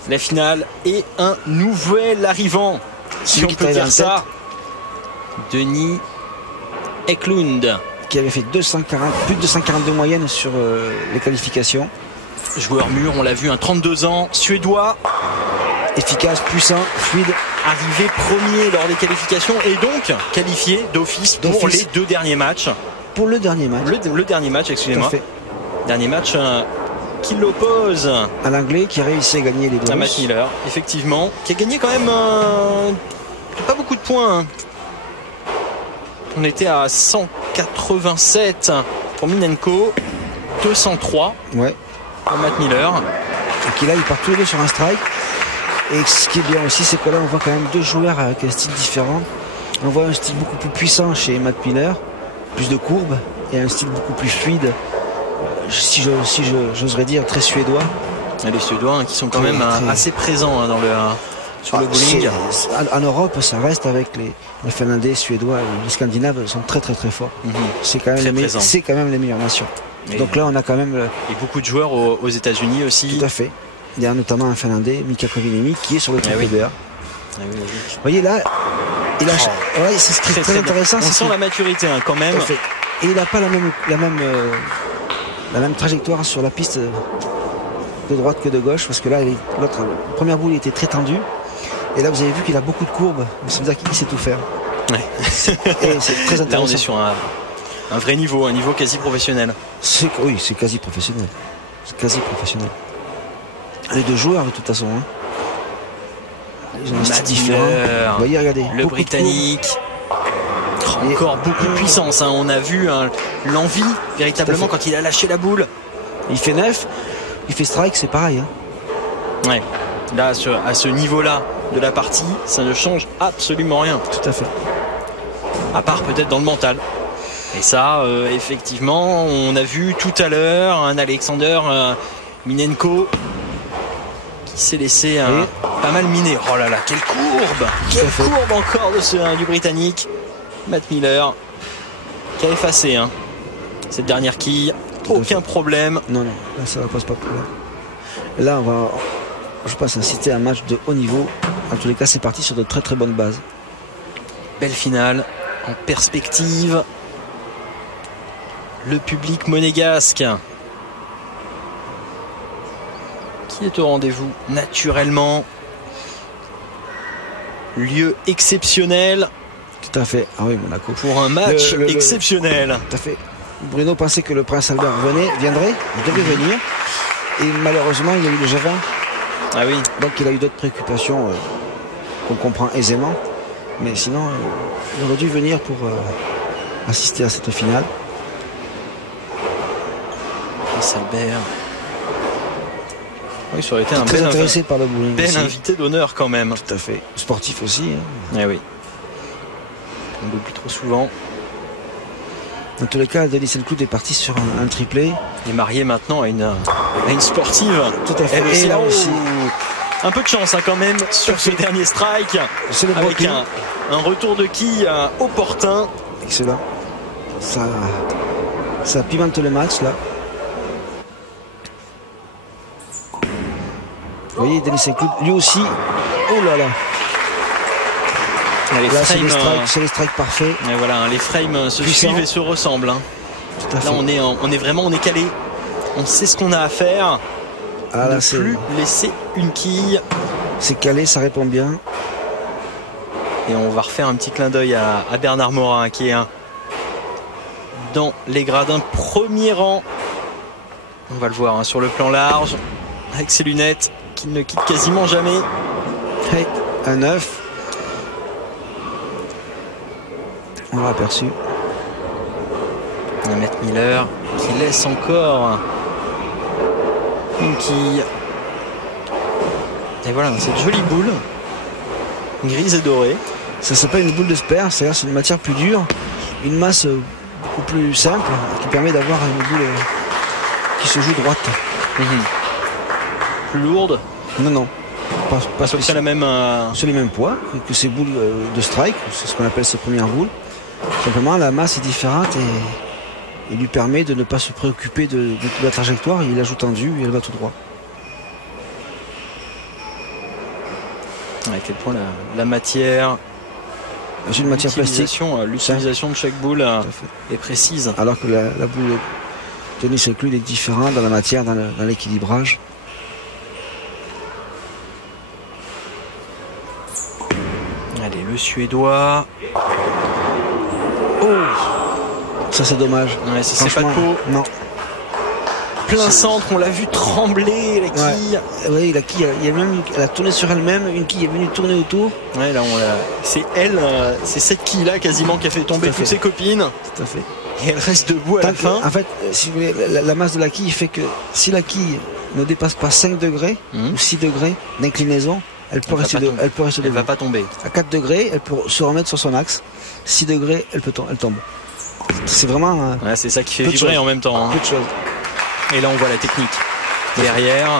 La finale et un nouvel arrivant, si on peut dire ça. Denis Eklund. Qui avait fait plus de 242 moyennes sur les qualifications. Joueur mûr, on l'a vu, 32 ans, suédois. Efficace, puissant, fluide. Arrivé premier lors des qualifications et donc qualifié d'office pour les 2 derniers matchs. Pour le dernier match. Le dernier match, excusez-moi. Dernier match qui l'oppose à l'anglais qui a réussi à gagner les deux. À Matt Miller, effectivement, qui a gagné quand même pas beaucoup de points. On était à 187 pour Minenko, 203 pour Matt Miller. Et qui là, ils partent tous les deux sur un strike. Et ce qui est bien aussi, c'est que là, on voit quand même 2 joueurs avec un style différent. On voit un style beaucoup plus puissant chez Matt Miller, plus de courbes, et un style beaucoup plus fluide, si j'oserais dire très suédois. Et les Suédois qui sont quand même assez présents sur le bowling. En Europe, ça reste avec les Finlandais, Suédois, les Scandinaves sont très forts. C'est quand même les meilleures nations. Donc là, on a quand même et beaucoup de joueurs aux États-Unis aussi. Tout à fait. Il y a notamment un Finlandais, Mika Kovinemi, qui est sur le WBA. Vous voyez là, c'est très intéressant. On sent la maturité quand même. Et il n'a pas la même trajectoire sur la piste de droite que de gauche, parce que là, la première boule était très tendue. Et là, vous avez vu qu'il a beaucoup de courbes. Ça veut dire qu'il sait tout faire. Et c'est très intéressant. Là, on est sur un vrai niveau, un niveau quasi professionnel. Oui, c'est quasi professionnel. Les 2 joueurs, de toute façon. Ils ont un style différent. Vous voyez, regardez. Le Britannique. Encore beaucoup de puissance. On a vu l'envie, véritablement, quand il a lâché la boule. Il fait 9. Il fait strike, c'est pareil. Là, à ce niveau-là de la partie, ça ne change absolument rien. Tout à fait. À part peut-être dans le mental. Et ça, effectivement, on a vu tout à l'heure un Alexander Minenko qui s'est laissé pas mal miner. Oh là là, quelle courbe! Quelle courbe encore du Britannique. Matt Miller qui a effacé cette dernière quille. Aucun problème. Non, là ça ne pose pas de problème. Là, je pense, inciter un match de haut niveau. En tous les cas, c'est parti sur de très très bonnes bases. Belle finale en perspective. Le public monégasque qui est au rendez-vous naturellement. Lieu exceptionnel. Tout à fait. Ah oui, Monaco. Pour un match exceptionnel. Tout à fait. Bruno pensait que le prince Albert viendrait, il devait venir. Et malheureusement, il y a eu le G20. Ah oui. Donc il a eu d'autres préoccupations qu'on comprend aisément. Mais sinon, il aurait dû venir pour assister à cette finale. Prince Albert. Oui, ça aurait été un très intéressé par le bowling. Bel invité d'honneur quand même. Tout à fait. Sportif aussi. Eh oui. On l'oublie trop souvent. Dans tous les cas, Denis Selkoud est parti sur un triplé. Il est marié maintenant à une sportive. Tout à fait. Et là aussi. Un peu de chance quand même sur ce dernier strike. C'est le avec un retour de quille opportun. Excellent. Ça pimente le match là. Vous voyez, Denis Selkoud, lui aussi. Oh là là. Là, c'est les strikes parfaits. Et voilà, les frames se suivent et se ressemblent. Tout à fait. Là, on est calé. On sait ce qu'on a à faire. Ah, là, ne plus laisser une quille. C'est calé, ça répond bien. Et on va refaire un petit clin d'œil à Bernard Morin qui est dans les gradins premier rang. On va le voir sur le plan large avec ses lunettes qui ne quittent quasiment jamais. Hey, un 9. On l'a aperçu. Un Matt Miller qui laisse encore une quille. Et voilà, cette jolie boule grise et dorée. Ça s'appelle une boule de sperme, c'est-à-dire c'est une matière plus dure, une masse beaucoup plus simple qui permet d'avoir une boule qui se joue droite. Plus lourde? Non. Pas la même. C'est les mêmes poids que ces boules de strike, c'est ce qu'on appelle ces premières boules. Simplement, la masse est différente et il lui permet de ne pas se préoccuper de la trajectoire. Il la joue tendue et elle va tout droit. À quel point la matière. C'est une matière plastique. L'utilisation de chaque boule est précise. Alors que la boule de Denis Selkoud est différente dans la matière, dans l'équilibrage. Allez, le Suédois. Oh, ça c'est dommage. Ouais, ça c'est pas de peau. Non. Plein centre, on l'a vu trembler la quille. Oui, la quille, elle a tourné sur elle-même, une quille est venue tourner autour. Ouais, là c'est elle, c'est cette quille là quasiment qui a fait tomber toutes ses copines. Tout à fait. Et elle reste debout à la fin. En fait, si vous voulez, la masse de la quille fait que si la quille ne dépasse pas 5 degrés ou 6 degrés d'inclinaison, elle peut rester debout. Elle va pas tomber. À 4 degrés, elle peut se remettre sur son axe. 6 degrés, elle tombe. C'est vraiment. Ouais, c'est ça qui fait vibrer en même temps. Peu de choses. Et là, on voit la technique. Derrière,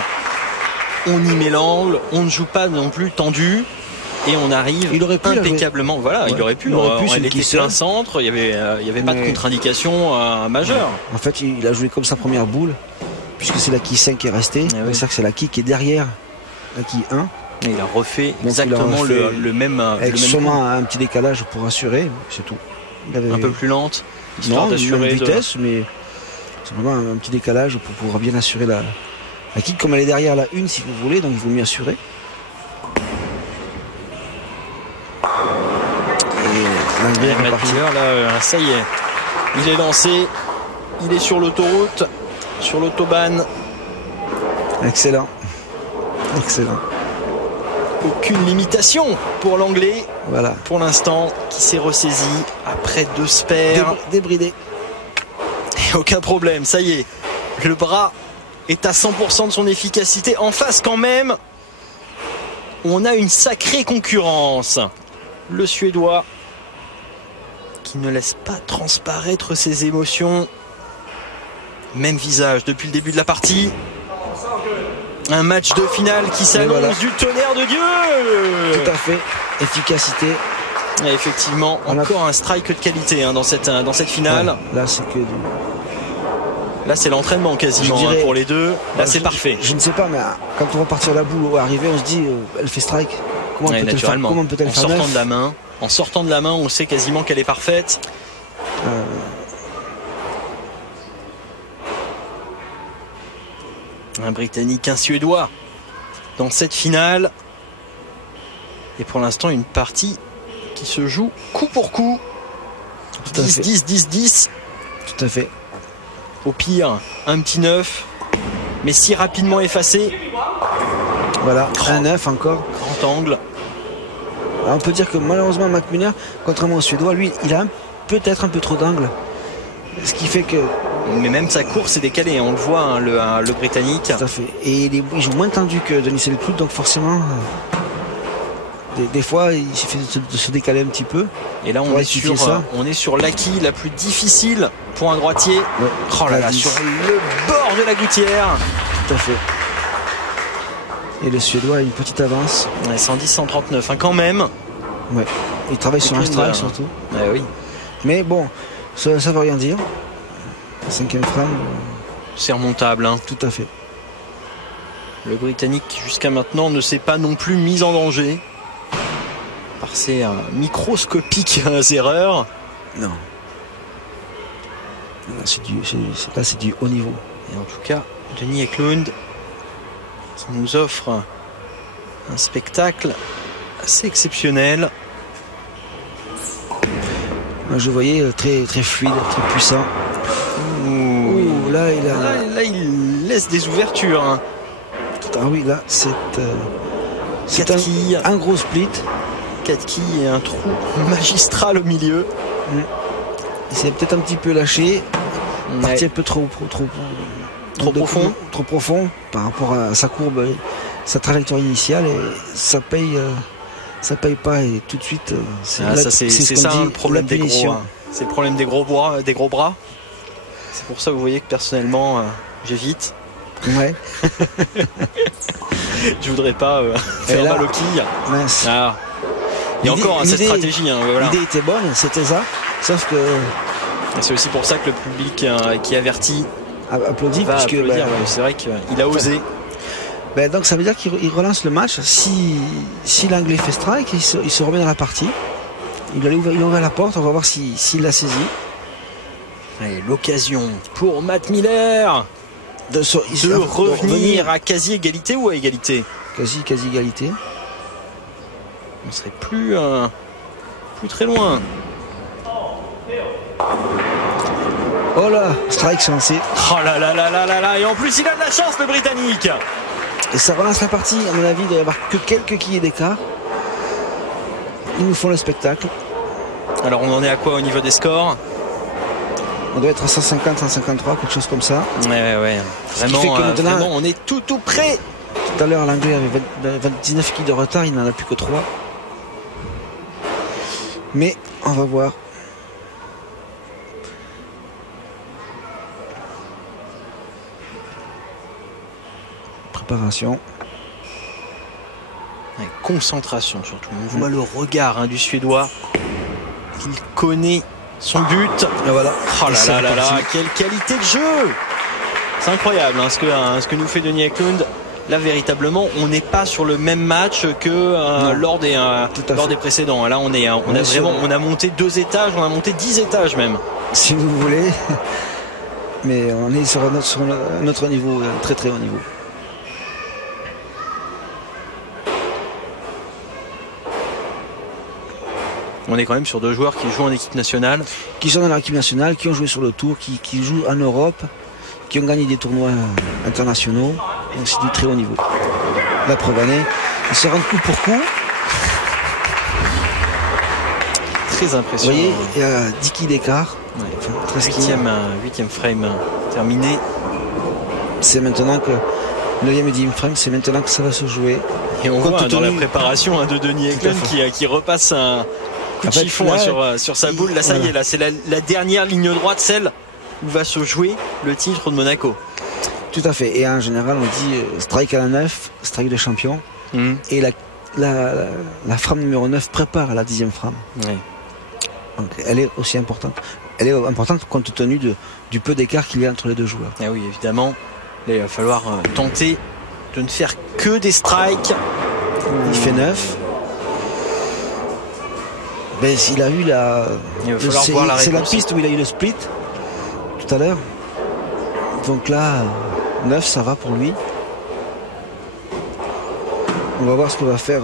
on y met l'angle, on ne joue pas non plus tendu. Et on arrive impeccablement. Voilà, il aurait pu. Elle était plein centre, il n'y avait pas de contre-indication majeure. En fait, il a joué comme sa première boule, puisque c'est la quille 5 qui est restée. C'est-à-dire que c'est la quille qui est derrière la quille 1. Et il a refait exactement le même. Avec sûrement un petit décalage pour assurer, c'est tout. Un peu plus lente, histoire d'assurer. Une vitesse, mais c'est vraiment un petit décalage pour pouvoir bien assurer la quille. Comme elle est derrière la 1, si vous voulez, donc il vaut mieux assurer. Matt Miller, là, ça y est, il est lancé, il est sur l'autoroute, sur l'autobahn. Excellent. Aucune limitation pour l'anglais. Voilà. Pour l'instant, qui s'est ressaisi après 2 spares. Débridé. Et aucun problème, ça y est. Le bras est à 100% de son efficacité. En face quand même, on a une sacrée concurrence. Le Suédois qui qui ne laisse pas transparaître ses émotions. Même visage depuis le début de la partie. Un match de finale qui s'annonce du tonnerre de Dieu. Tout à fait. Efficacité. Et effectivement, encore un strike de qualité dans cette finale. Ouais, là, c'est que là, c'est l'entraînement quasiment pour les deux. Là, c'est parfait. Je ne sais pas, mais quand on va partir à la boule ou arriver, on se dit, elle fait strike. Comment peut-elle faire, en sortant de la main? En sortant de la main, on sait quasiment qu'elle est parfaite. Un Britannique, un Suédois dans cette finale. Et pour l'instant, une partie qui se joue coup pour coup. 10-10-10-10. Tout à fait. Au pire, un petit 9. Mais si rapidement effacé. Voilà, un 9 encore. Grand angle. Alors on peut dire que malheureusement, Matt Muller, contrairement au Suédois, lui, il a peut-être un peu trop d'angle. Ce qui fait que... Mais même sa course est décalée, on le voit, le Britannique. Tout à fait. Et il joue moins tendu que Denis Selcloud, donc forcément, des fois, il suffit de se décaler un petit peu. Et là, on est sur l'acquis la plus difficile pour un droitier. Ouais. Oh là là, sur le bord de la gouttière. Tout à fait. Et le Suédois a une petite avance. Ouais, 110-139, quand même. Ouais. Il travaille sur un strike surtout. Ouais, oui. Mais bon, ça ne veut rien dire. La 5e frame. C'est remontable. Tout à fait. Le Britannique, jusqu'à maintenant, ne s'est pas non plus mis en danger par ses microscopiques erreurs. Non. C'est du haut niveau. Et en tout cas, Denis Eklund qui nous offre un spectacle assez exceptionnel. Je voyais très, très fluide, très puissant. Ouh, là, il laisse des ouvertures. Ah oui, là, c'est un gros split. 4 quilles et un trou magistral au milieu. Il s'est peut-être un petit peu lâché. Parti un peu trop profond par rapport à sa courbe, sa trajectoire initiale, et ça paye pas, et tout de suite c'est ça le problème des gros. C'est le problème des gros bras. C'est pour ça que vous voyez que personnellement j'évite. Ouais. Je voudrais pas faire mal aux quilles. Mince. Il y a encore cette stratégie. Voilà. L'idée était bonne, c'était ça. Sauf que c'est aussi pour ça que le public qui avertit applaudit, va applaudir. C'est vrai qu'il a osé. Donc ça veut dire qu'il relance le match. Si l'Anglais fait strike, il se remet dans la partie. Il a ouvert la porte. On va voir s'il l'a saisi. Allez, l'occasion pour Matt Miller de revenir à quasi égalité ou à égalité. Quasi égalité. On serait plus très loin. Oh là, strike lancé. Oh là là là là là là. Et en plus il a de la chance, le Britannique. Et ça relance la partie. À mon avis, il doit y avoir que quelques quilles d'écart. Ils nous font le spectacle. Alors on en est à quoi au niveau des scores? On doit être à 150, 153, quelque chose comme ça. Ouais. Vraiment, on est tout près. Tout à l'heure, l'Anglais avait 29 quilles de retard. Il n'en a plus que 3. Mais on va voir. Préparation. Ouais, concentration surtout. On voit le regard du Suédois. Il connaît son but. Et voilà. Oh là là là, quelle qualité de jeu! C'est incroyable ce que nous fait Denis Eklund. Là, véritablement, on n'est pas sur le même match que lors des précédents. Là, on a monté 2 étages, on a monté 10 étages même. Si vous voulez. Mais on est sur un autre niveau, un très très haut niveau. On est quand même sur 2 joueurs qui jouent en équipe nationale. Qui sont dans l'équipe nationale, qui ont joué sur le tour, qui jouent en Europe, qui ont gagné des tournois internationaux. Donc c'est du très haut niveau. La preuve année, ils se rendent coup pour coup. Très impressionnant. Vous voyez, il y a 10 quilles d'écart. Ouais. Enfin, 8e frame terminé. C'est maintenant que 9e et 10e frame, c'est maintenant que ça va se jouer. Et on voit dans la préparation de Denis Eklund qui repasse un coup de chiffon sur sa boule. Là, ça y est, là, c'est la dernière ligne droite, celle où va se jouer le titre de Monaco. Tout à fait. Et en général, on dit strike à la 9, strike de champion. Et la frame numéro 9 prépare à la 10e frame. Oui. Donc, elle est aussi importante. Elle est importante compte tenu du peu d'écart qu'il y a entre les deux joueurs. Ah oui, évidemment. Là, il va falloir tenter de ne faire que des strikes. Il fait 9. Ben, il a eu il va falloir voir la réponse. C'est la piste où il a eu le split tout à l'heure. Donc là, 9, ça va pour lui. On va voir ce que va faire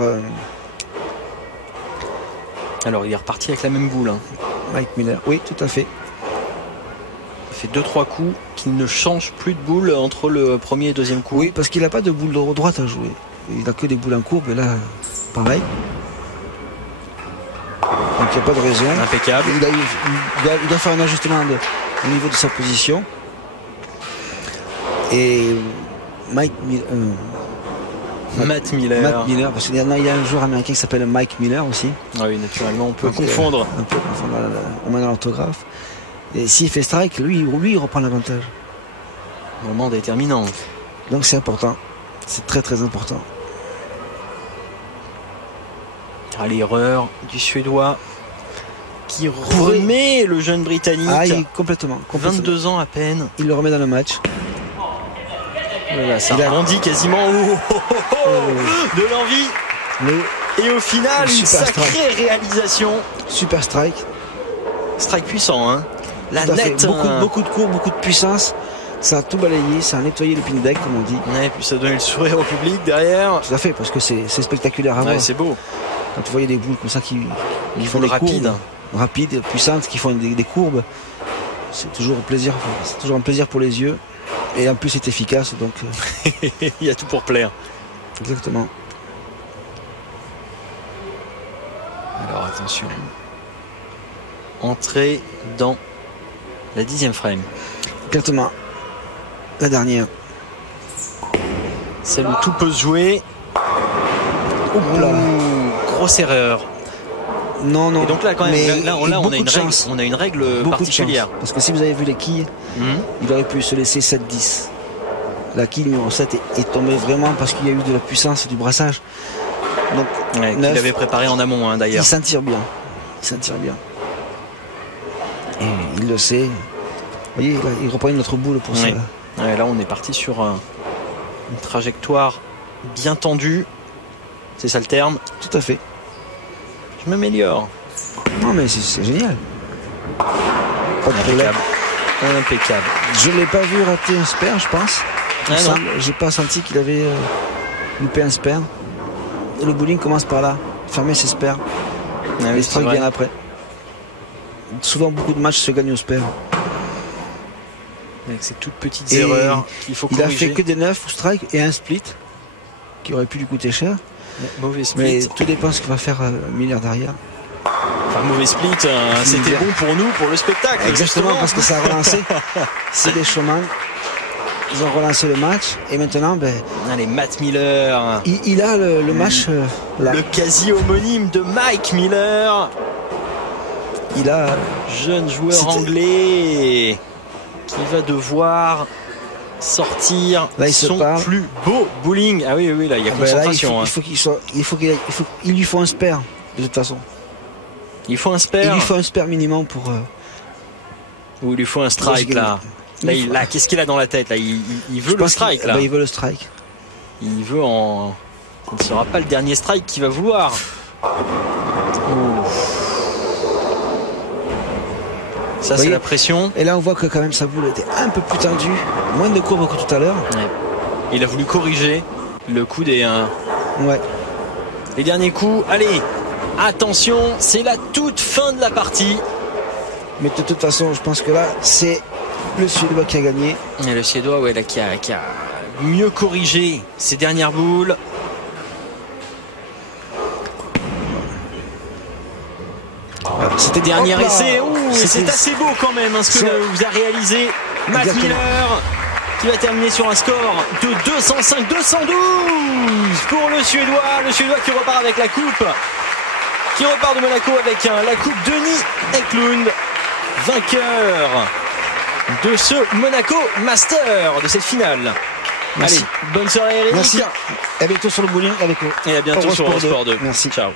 Alors, il est reparti avec la même boule. Mike Miller. Oui, tout à fait. Il fait 2-3 coups qu'il ne change plus de boule entre le premier et deuxième coup. Oui, parce qu'il n'a pas de boule de droite à jouer. Il n'a que des boules en courbe. Et là, pareil. Donc il n'y a pas de raison. Impeccable. Il doit faire un ajustement au niveau de sa position. Et Matt Miller, parce qu'il y a un joueur américain qui s'appelle Mike Miller aussi. Ah oui, naturellement, on peut confondre. On peut confondre au moment de l'orthographe. Et s'il fait strike, lui, il reprend l'avantage. Moment déterminant. Donc c'est important. C'est très très important. À l'erreur du Suédois qui remet le jeune Britannique. Complètement. 22 ans à peine. Il le remet dans le match. Voilà, ça rebondit quasiment de l'envie. Et au final, une sacrée réalisation. Super strike. Strike puissant, hein. La nette. Beaucoup de coups, beaucoup de puissance. Ça a tout balayé, ça a nettoyé le pin deck, comme on dit. Ouais, et puis ça a donné le sourire au public derrière. Tout à fait, parce que c'est spectaculaire à voir. C'est beau. Quand vous voyez des boules comme ça qui font des rapides, puissantes, qui font des courbes, c'est toujours un plaisir. C'est toujours un plaisir pour les yeux. Et en plus, c'est efficace, donc. Il y a tout pour plaire. Exactement. Alors attention. Entrée dans la 10e frame. Exactement. La dernière. Celle où tout peut se jouer. Grosse erreur. Non. Et donc là, quand même, on a une règle particulière. Parce que si vous avez vu les quilles, il aurait pu se laisser 7-10. La quille numéro 7 est tombée vraiment parce qu'il y a eu de la puissance et du brassage. Donc, qu'il avait préparé en amont, d'ailleurs. Il s'en tire bien. Et il le sait. Vous voyez, là, il reprend une autre boule pour ça. Ouais, là, on est parti sur une trajectoire bien tendue. C'est ça le terme. Tout à fait. Je m'améliore. Non, mais c'est génial. Pas de problème. Impeccable. Je ne l'ai pas vu rater un spare, je pense. J'ai pas senti qu'il avait loupé un spare. Et le bowling commence par là. Fermer ses spares. Les strikes viennent après. Souvent, beaucoup de matchs se gagnent au spare. Avec ces toutes petites erreurs qu'il faut corriger. Il a fait que des 9 ou strike et un split qui aurait pu lui coûter cher. Mauvais split. Mais tout dépend de ce que va faire Miller derrière. Enfin, mauvais split, c'était bon pour nous, pour le spectacle. Exactement, parce que ça a relancé. C'est des chemins. Ils ont relancé le match et maintenant, allez, Matt Miller. Il a le match là. Le quasi homonyme de Mike Miller. Il a jeune joueur anglais qui va devoir sortir son plus beau bowling. Ah oui, là il y a concentration. Là, il lui faut un spare de toute façon. Il faut un spare. Il lui faut un spare minimum pour. Ou il lui faut un strike là. Là, qu'est-ce qu'il a dans la tête là? Il veut le strike là. Il veut le strike. Il veut en. Ce ne sera pas le dernier strike qu'il va vouloir. Ça, c'est la pression. Et là, on voit que quand même sa boule était un peu plus tendue, moins de courbes que tout à l'heure. Il a voulu corriger le coup des. Les derniers coups. Allez, attention, c'est la toute fin de la partie. Mais de toute façon, je pense que là, c'est le Suédois qui a gagné. Et le Suédois, là, qui a mieux corrigé ses dernières boules. C'était dernier essai. C'est assez beau quand même ce que vous a réalisé Matt Miller, qui va terminer sur un score de 205-212 pour le Suédois qui repart avec la coupe, qui repart de Monaco avec la coupe Denis Eklund, vainqueur de ce Monaco Master, de cette finale. Merci. Allez, bonne soirée Eric. Merci. À bientôt sur le bowling avec Et à bientôt sur Eurosport 2. Merci. Ciao.